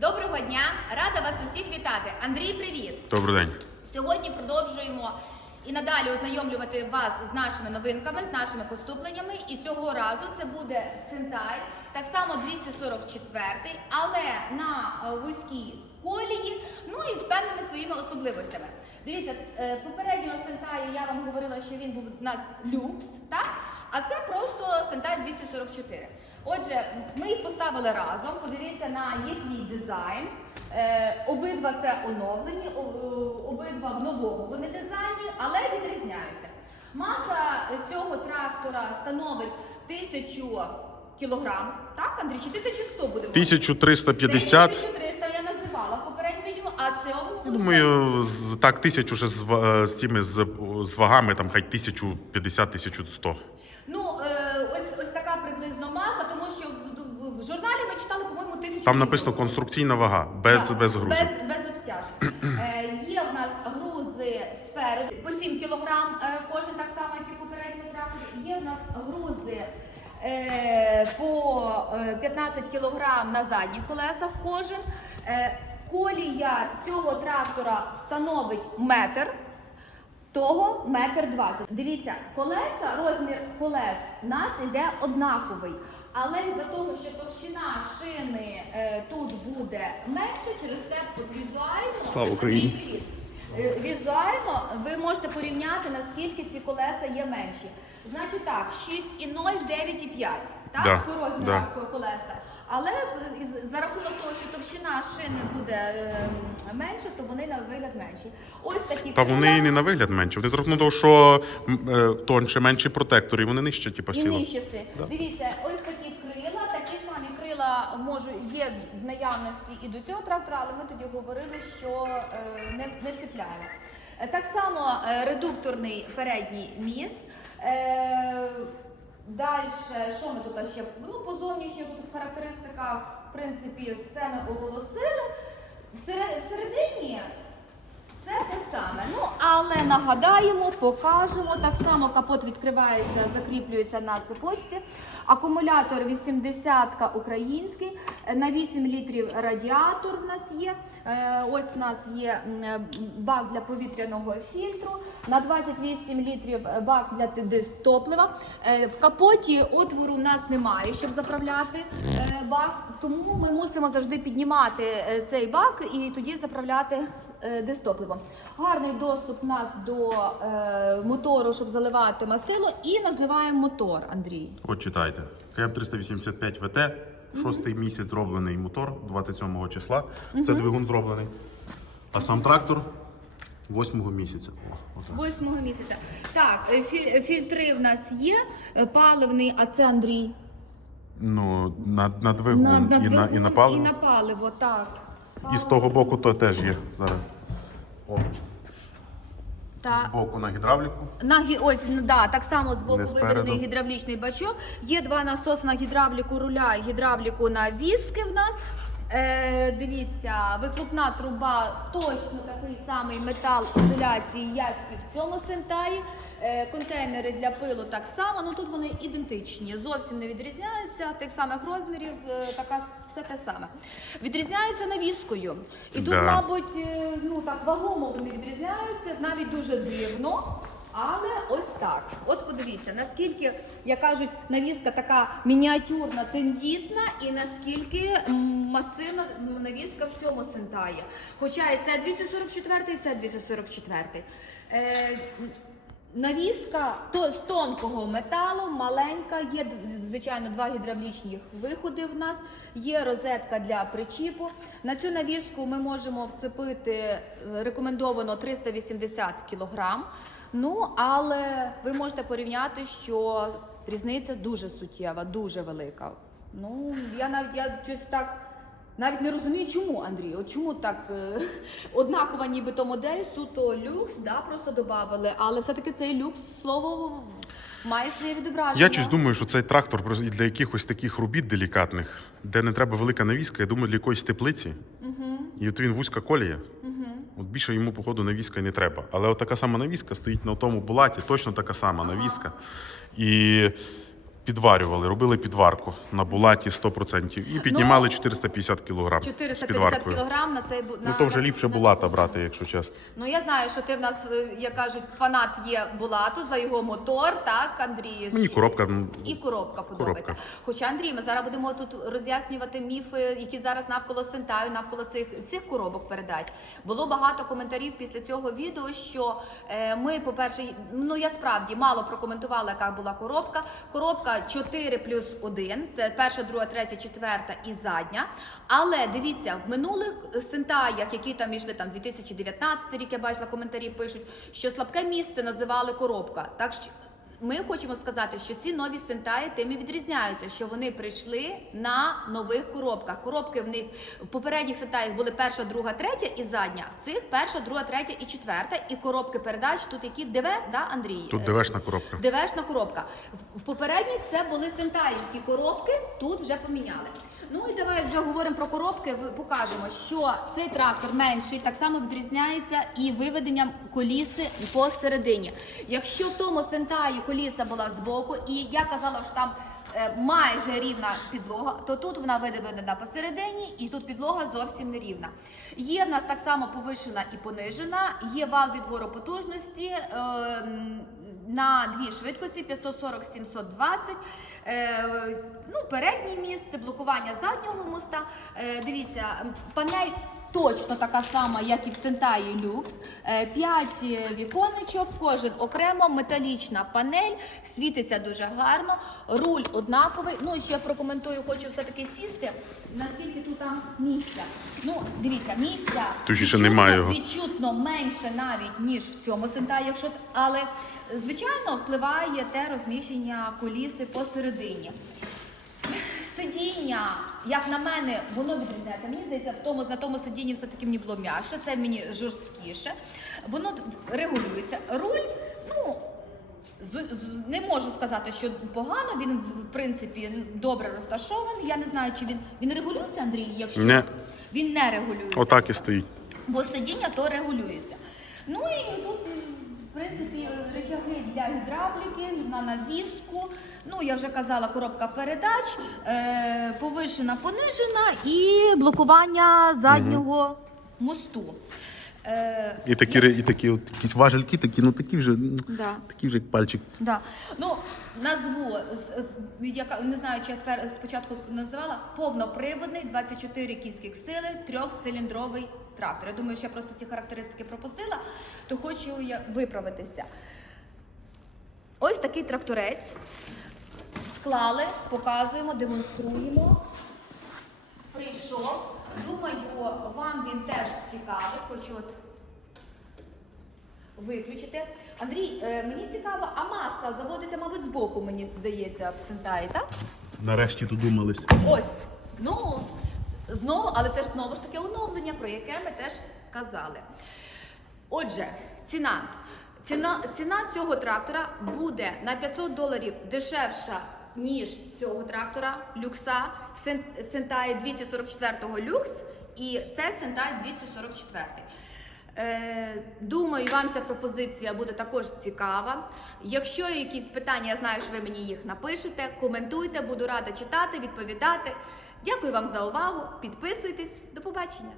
Доброго дня! Рада вас усіх вітати. Андрій, привіт! Добрий день. Сьогодні продовжуємо і надалі ознайомлювати вас з нашими новинками, з нашими поступленнями. І цього разу це буде Сентай, так само 244, але на е, вузькій колії, ну і з певними своїми особливостями. Дивіться, е, попереднього Сентая я вам говорила, що він був у нас люкс, так? А це просто Сентай 244. Отже, ми їх поставили разом. Подивіться на їхній дизайн. Е, обидва це оновлені, обидва в новому вони дизайні, але відрізняються. Маса цього трактора становить 1000 кілограм. Так, Андрій, чи 1100 буде? 1350. 1300 я називала в попередньому відео, а цього Я думаю, з- так, тисячу ще з, ва- з цими з, з вагами, там хай 1050-1100. Ну, е, ось, ось така приблизно маса, тому що в, в журналі ми читали, по-моєму, тисячу. Там написано конструкційна вага, без, Так, без грузу. Без, без обтяжень. Е, є в нас грузи спереду по 7 кілограм е, кожен, так само, як і в попередньому. Є в нас грузи е, по е, 15 кілограм на задніх колесах кожен. Е, колія цього трактора становить метр. Того метр двадцять. Дивіться, колеса, розмір колес у нас іде однаковий. Але за того, що товщина шини е, тут буде менше, через те от візуально Слава Україні! Е, Візуально ви можете порівняти, наскільки ці колеса є менші. Значить так, 6,0, 9,5. Так, Да, по розмірах да. колеса. Але за рахунок того, що товщина шини буде е, менша, то вони на вигляд менші. Ось такі Та вони і не на вигляд менші. Вони з рахунок того, що е, тонше, менші протектори, і вони нижче, типу, І сіла. Да. Дивіться, ось такі крила, такі самі крила можуть є в наявності і до цього трактора, але ми тоді говорили, що е, не, не ціпляємо. Е, Так само редукторний передній міст. Далі, що ми тут ще? Ну, по зовнішніх характеристиках, в принципі, все ми оголосили. В Всередині все те саме. Ну, але нагадаємо, покажемо. Так само капот відкривається, закріплюється на цепочці. Акумулятор 80 український, на 8 літрів радіатор в нас є. Е, Ось у нас є е, бак для повітряного фільтру, на 28 літрів бак для т- дистоплива. Е, В капоті отвору у нас немає, щоб заправляти бак, тому ми мусимо завжди піднімати е, цей бак і тоді заправляти е, дистопливом. Гарний доступ у нас до е, мотору, щоб заливати мастило, і називаємо мотор, Андрій. От читайте. КМ 385 ВТ, шостий місяць зроблений мотор 27 числа. Це двигун зроблений. А сам трактор 8 місяця. Восьмого місяця. Так, філь- фільтри в нас є, паливний, а це Андрій. Ну, на, на двигун, і, на, і на паливо. І на паливо, так. І з того боку то теж є зараз. О, Та, з боку на гідравліку. На гі- ось да, так само з боку Не виведений гідравлічний бачок. Є два насоси на гідравліку руля, і гідравліку на віски в нас. Е, дивіться, вихлопна труба точно такий самий метал ізоляції, як і в цьому сентаї. Е, контейнери для пилу так само, ну тут вони ідентичні, зовсім не відрізняються, тих самих розмірів, е, така все те саме. Відрізняються навіскою. І тут, Да. мабуть, е, ну так вагомо вони відрізняються, навіть дуже дивно. Але ось так. От подивіться, наскільки, як кажуть, навіска така мініатюрна, тендітна, і наскільки масивна навіска в цьому сентаї. Хоча і це 244, і це 244. Е, Навіска то з тонкого металу, маленька, є звичайно два гідравлічні виходи в нас, є розетка для причіпу. На цю навіску ми можемо вцепити е, рекомендовано 380 кг. Ну, але ви можете порівняти, що різниця дуже суттєва, дуже велика. Ну, я навіть я щось так. Навіть не розумію, чому, Андрій. От чому так е, однакова нібито модель, суто люкс, да, просто додавали, але все-таки цей люкс слово має своє відображення. Я щось думаю, що цей трактор для якихось таких робіт делікатних, де не треба велика навіска, я думаю, для якоїсь теплиці. Угу, І от він вузька колія. угу. От більше йому, походу, навіска не треба. Але от така сама навіска стоїть на тому булаті, точно така сама навіска. І підварювали, робили підварку на булаті 100% і піднімали Ну, 450 кг з 450 підваркою. кілограм на цей Ну на- то вже ліпше на булата таку брати, якщо чесно. Ну я знаю, що ти в нас, е, як кажуть, фанат є Булату за його мотор, так, Андрій? Мені коробка ну, І коробка подобається. Коробка. Хоча Андрій, ми зараз будемо тут роз'яснювати міфи, які зараз навколо Сентаю, навколо цих цих коробок передач. Було багато коментарів після цього відео, що е, ми, по-перше, ну я справді мало прокоментувала, яка була коробка. Коробка 4 плюс 1, це перша, друга, третя, четверта і задня. Але дивіться, в минулих Сентаях, які там йшли там 2019 рік, я бачила коментарі пишуть, що слабке місце називали коробка. Так що ми хочемо сказати, що ці нові сентаї тим і відрізняються, що вони прийшли на нових коробках. Коробки в них в попередніх сентаях були перша, друга, третя і задня. В цих перша, друга, третя і четверта. І коробки передач тут які ДВ, да, Андрій? Тут Е, ДВшна коробка. ДВшна коробка. В- В попередніх це були сентаївські коробки, тут вже поміняли. Ну і давай вже говоримо про коробки. Покажемо, що цей трактор менший, так само відрізняється і виведенням коліси посередині. Якщо в тому сентаї коліса була збоку, і я казала, що там е, майже рівна підлога, то тут вона виведена посередині, і тут підлога зовсім не рівна. Є в нас так само повишена і понижена, є вал відбору потужності. ем, на дві швидкості 540-720. Е, ну, переднє місце, блокування заднього моста. Е, дивіться, панель точно така сама, як і в Сентаї Люкс. Е, П'ять е, віконечок, кожен окремо, металічна панель, світиться дуже гарно, руль однаковий. Ну і ще прокоментую, хочу все-таки сісти. Наскільки тут там місця? Ну, дивіться, місця Тут ще відчутно- немає його. відчутно менше навіть ніж в цьому Сентаї, якщо але звичайно впливає те розміщення коліси посередині. Сидіння, як на мене, воно відрізняється. Мені здається, в тому на тому сидінні все таки мені було м'якше, це мені жорсткіше. Воно регулюється. Руль, ну. Не можу сказати, що погано. Він в принципі добре розташований. Я не знаю, чи він він регулюється, Андрій. Якщо Не. він не регулюється Отак і стоїть. бо сидіння то регулюється. Ну і тут, принципі, речаги для гідравліки на навіску. Ну, я вже казала, коробка передач, е, повишена, понижена і блокування заднього мосту. Е, І такі, ри- і такі от якісь важельки, такі, ну такі вже, м, Да. такі вже як пальчик. Да. Ну, назву, з- е, яка не знаю, чи я спер- спочатку називала, повноприводний 24 кінських сили, трьохциліндровий трактор. Я думаю, що я просто ці характеристики пропустила, то хочу я виправитися. Ось такий тракторець. Склали, показуємо, демонструємо. Прийшов. Думаю, вам він теж цікавий. Хочу от виключити. Андрій, е, мені цікаво, а маса заводиться, мабуть, збоку, мені здається, в Сентаї, так? Нарешті додумались. Ось. Ну, знову, але це ж знову ж таки оновлення, про яке ми теж сказали. Отже, ціна. Ціна, ціна цього трактора буде на 500 доларів дешевша, ніж цього трактора люкса Сентай 244 люкс і це Сентай 244. Е, думаю, вам ця пропозиція буде також цікава. Якщо є якісь питання, я знаю, що ви мені їх напишете. Коментуйте, буду рада читати, відповідати. Дякую вам за увагу. Підписуйтесь. До побачення.